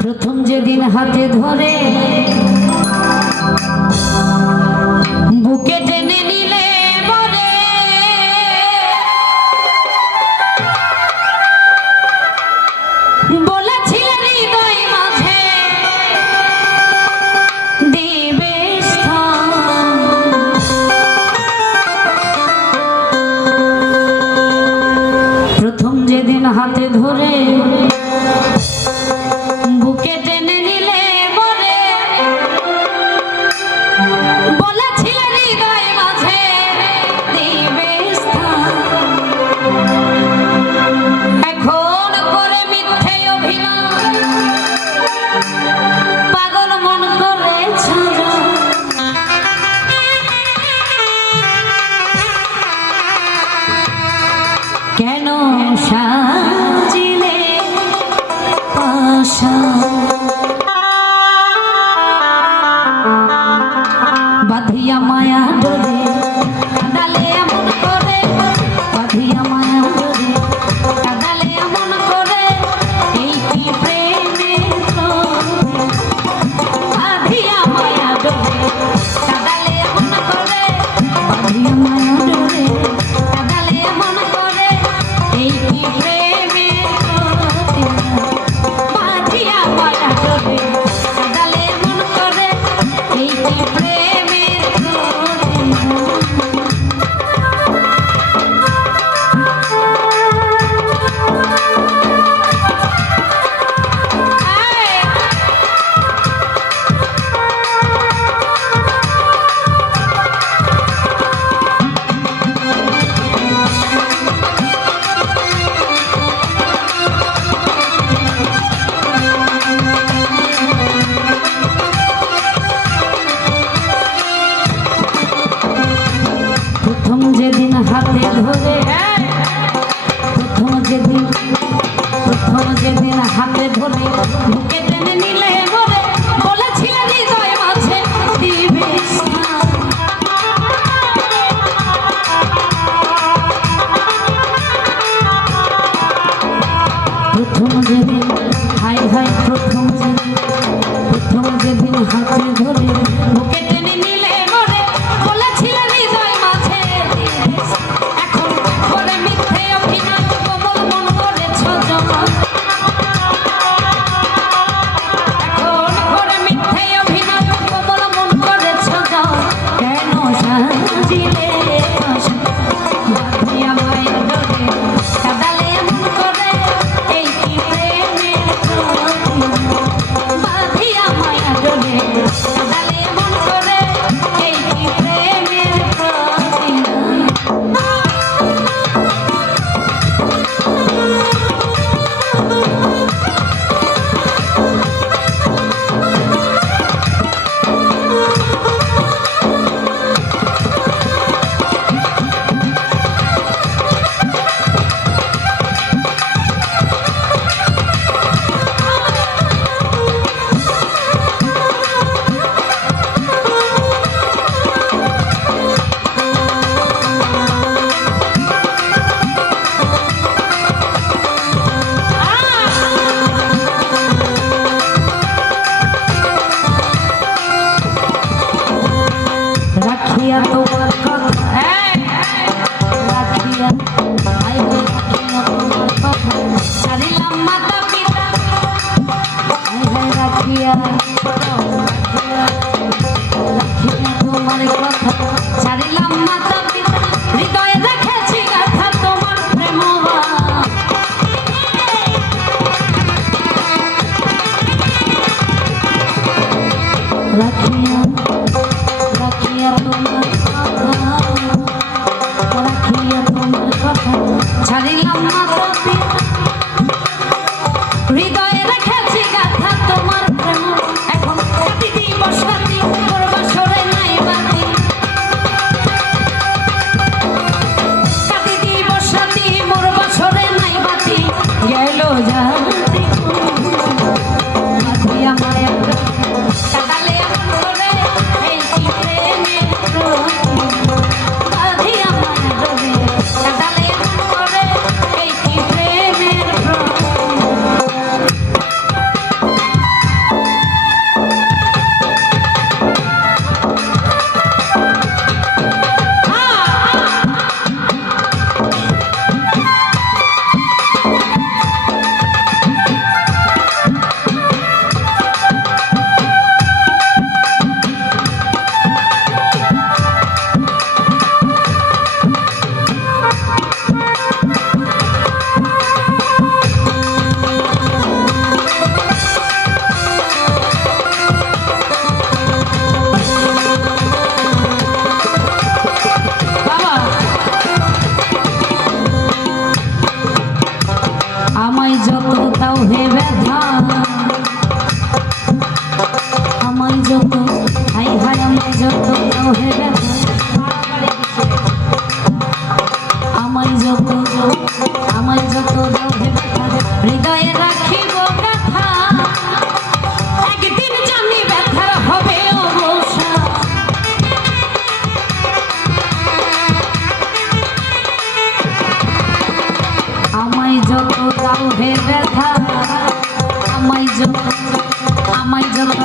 প্রথম যেদিন হাতে ধরে বুকে টেনে নিলে বলে বলেছিলে হৃদয় মাঝে দিবে স্থান। প্রথম যেদিন হাতে ধরে বুকে টেনে নিলে বলে বলেছিলে হৃদয় মাঝে দিবে স্থান। এখন করে মিথ্যে অভিনয় পাগল মন করেছ কেন সাজিলে আশা বাঁধিয়া মায়া ডোরে কাঁদালে এমন করে বাঁধিয়া মায়া ডোরে কাঁদালে এমন করে এই কি প্রেমের বাঁধিয়া মায়া ডোরে কাঁদালে এমন করে বাঁধিয়া মায়া ডোরে কাঁদালে এমন করে এই কি প্রেমের বাঁধিয়া মায়া ডোরে কাঁদালে এমন করে এই কি প্রেমের প্রথম যেদিন হাতে ধরে প্রথম যেদিন হাতে ধরে বুকে টেনে নিলে বলে বলেছিলে হৃদয় মাঝে দিবে স্থান। প্রথম যেদিন হাই হাই প্রথম যেদিন হাতে ধরে বুকে টেনে নিলে বলে বলেছিলে হৃদয় মাঝে দিবে স্থান। এখন করে মিথ্যে অভিনয় কোমল মন করেছ জমা এখন করে মিথ্যে অভিনয় কোমল মন করেছ জমা কেন সাজিলে আশা বাঁধিয়া মায়া ডোরে কাঁদালে এমন করে এই কি প্রেমের বাঁধিয়া মায়া ডোরে কাঁদালে এমন করে এই কি প্রেমের রাখিয়া তোমার কথা রাখিয়া আই হই রাখিয়া তোমার কথা ছাড়িলাম মাতা পিতা আই হই রাখিয়া তোমার কথা ছাড়িলাম মাতা পিতা হৃদয়ে রেখেছি গাথা তোমার প্রেম রাখিয়া রাখিয়া তোমার কথা ছাড়িলাম মাতা পিতা হৃদয়ে রেখেছি গাথা তোমার প্রেম এখন দিদি বসাতি তোর বাসরে নাই বাতি দিদি বসাতি মোর বাসরে নাই বাতি গেল জাতি বাঁধিয়া মায়া কাঁদালে এমন করে এই কি প্রেমের বাঁধিয়া মায়া ডোরে কাঁদালে এমন করে এই কি প্রেমের দেখা আমায় যত